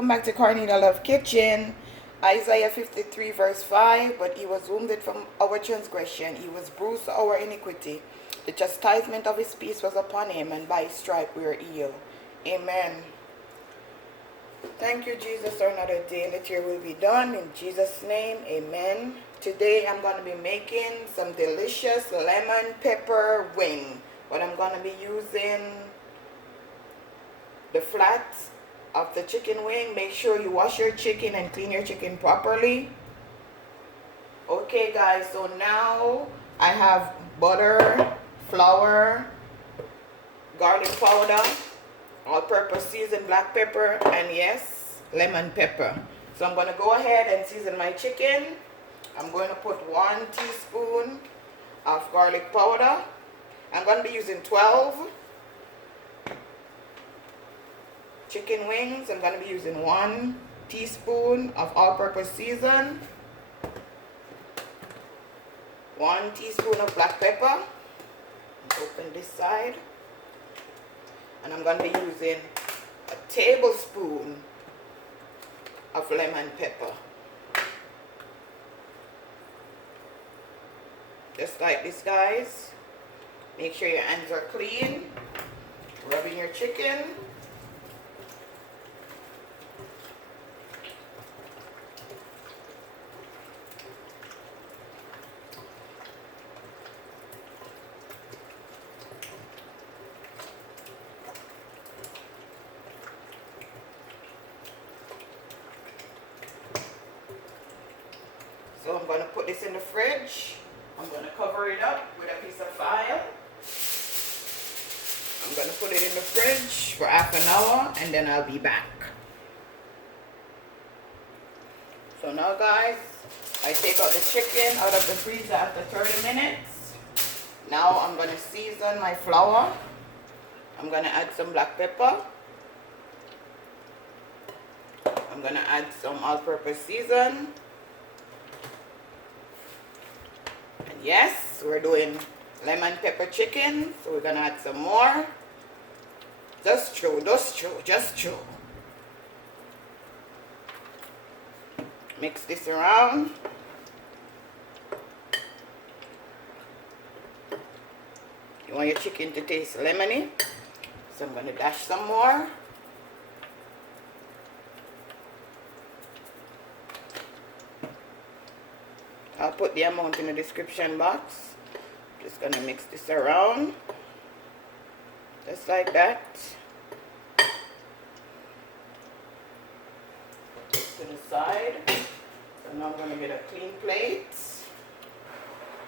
welcome back to Cornelialove Kitchen. Isaiah 53 verse 5, but he was wounded from our transgression, he was bruised for our iniquity. The chastisement of his peace was upon him, and by his stripe we are healed. Amen. Thank you, Jesus, for another day. Let your will be done. In Jesus' name, amen. Today I'm going to be making some delicious lemon pepper wing. But I'm going to be using the flats of the chicken wing. Make sure you wash your chicken and clean your chicken properly. Okay guys, so now I have butter, flour, garlic powder, all-purpose seasoned black pepper, and yes, lemon pepper. So I'm going to go ahead and season my chicken. I'm going to put 1 teaspoon of garlic powder. I'm going to be using 12 chicken wings. I'm going to be using 1 teaspoon of all-purpose season, 1 teaspoon of black pepper. Open this side. And I'm going to be using a tablespoon of lemon pepper. Just like this, guys. Make sure your hands are clean. Rub in your chicken. So I'm going to put this in the fridge. I'm going to cover it up with a piece of foil. I'm going to put it in the fridge for half an hour and then I'll be back. So now guys, I take out the chicken out of the freezer after 30 minutes. Now I'm going to season my flour. I'm going to add some black pepper. I'm going to add some all-purpose season. And yes, we're doing lemon pepper chicken, so we're going to add some more. Just true. Mix this around. You want your chicken to taste lemony, so I'm going to dash some more. I'll put the amount in the description box. Just going to mix this around. Just like that. To the side. So now I'm going to get a clean plate.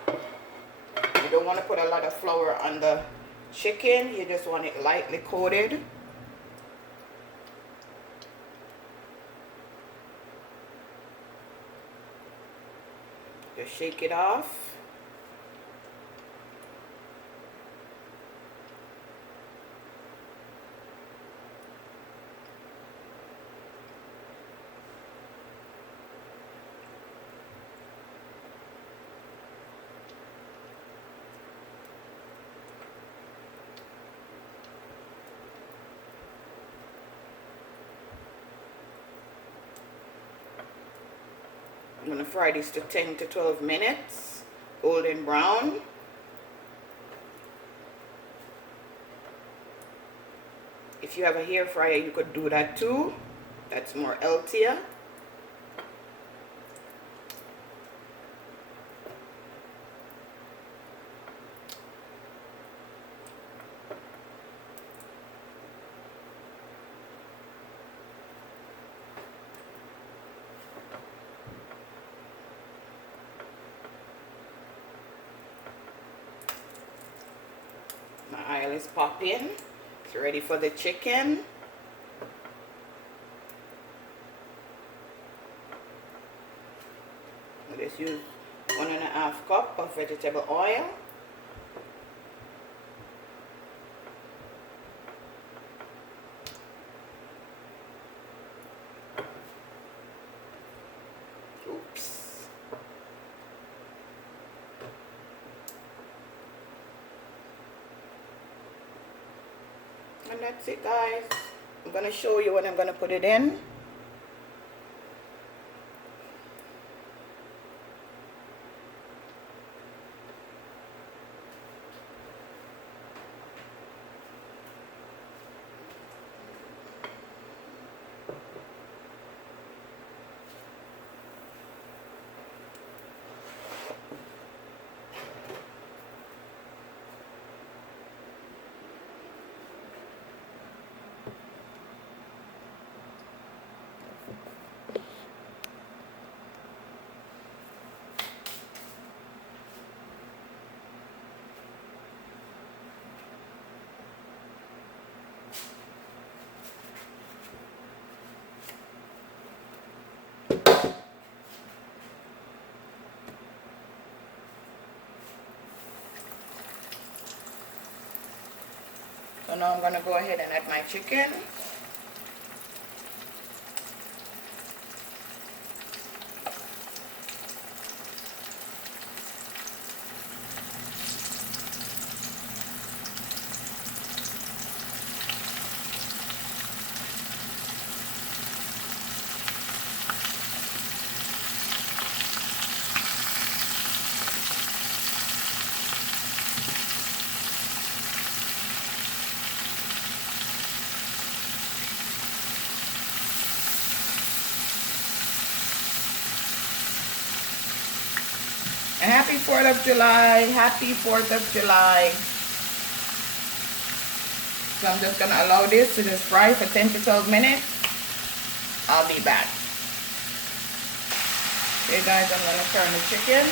You don't want to put a lot of flour on the chicken. You just want it lightly coated. Just shake it off. I'm going to fry this to 10 to 12 minutes, golden brown. If you have a hair fryer, you could do that too. That's more healthier. My oil is popping. It's ready for the chicken. I'll just use 1.5 cup of vegetable oil. Oops. And that's it, guys. I'm going to show you when I'm going to put it in. So now I'm going to go ahead and add my chicken. And happy 4th of July. Happy 4th of July. So I'm just going to allow this to just fry for 10 to 12 minutes. I'll be back. Okay guys, I'm going to turn the chicken.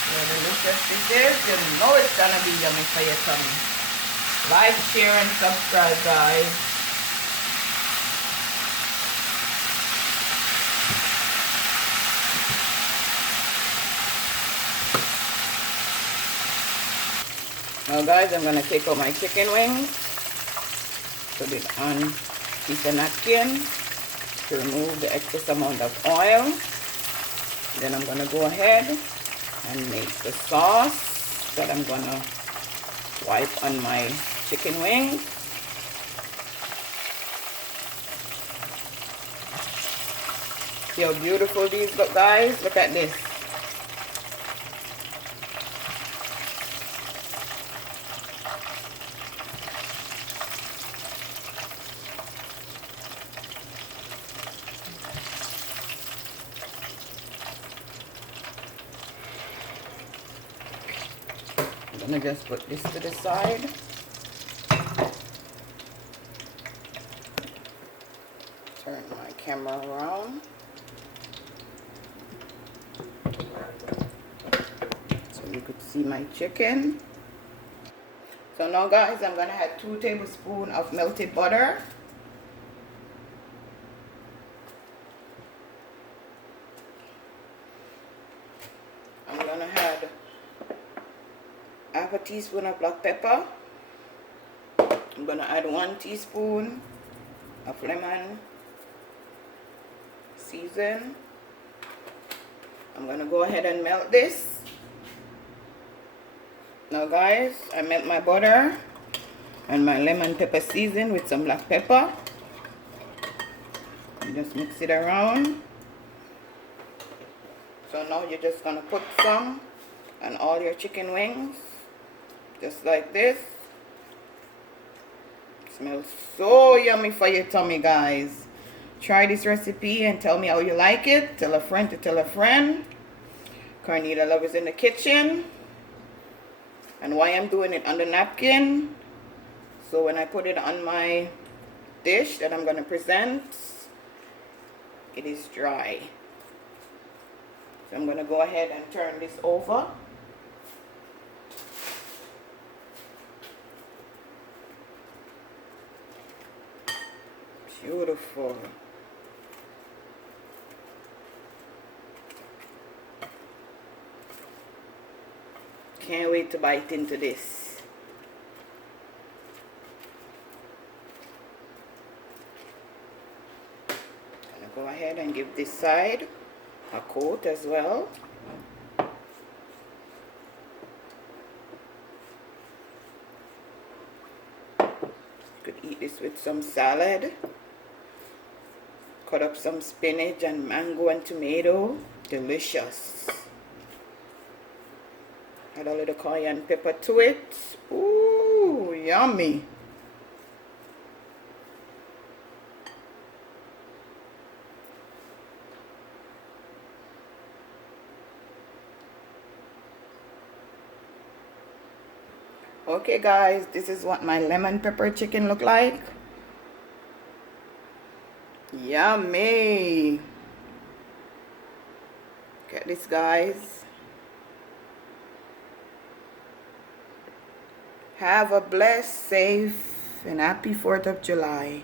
So delicious this is. You know it's going to be yummy for your tummy. Like, share, and subscribe, guys. Now guys, I'm going to take out my chicken wings, put it on a piece of napkin to remove the excess amount of oil. Then I'm going to go ahead and make the sauce that I'm going to wipe on my chicken wings. See how beautiful these look, guys? Look at this. I'm gonna just put this to the side. Turn my camera around so you could see my chicken. So now guys, I'm gonna add 2 tablespoons of melted butter. I'm gonna add half a teaspoon of black pepper. I'm gonna add 1 teaspoon of lemon season. I'm gonna go ahead and melt this. Now guys, I melt my butter and my lemon pepper season with some black pepper. You just mix it around. So now you're just gonna put some on all your chicken wings, just like this. Smells so yummy for your tummy, guys. Try this recipe and tell me how you like it. Tell a friend to tell a friend. Cornelia Love is in the kitchen. And why I'm doing it on the napkin, so when I put it on my dish that I'm going to present, it is dry. So I'm going to go ahead and turn this over. Beautiful. Can't wait to bite into this. Gonna go ahead and give this side a coat as well. You could eat this with some salad. Cut up some spinach and mango and tomato. Delicious. Add a little cayenne pepper to it. Ooh, yummy. Okay guys, this is what my lemon pepper chicken look like. Yummy. Look at this, guys. Have a blessed, safe, and happy 4th of July.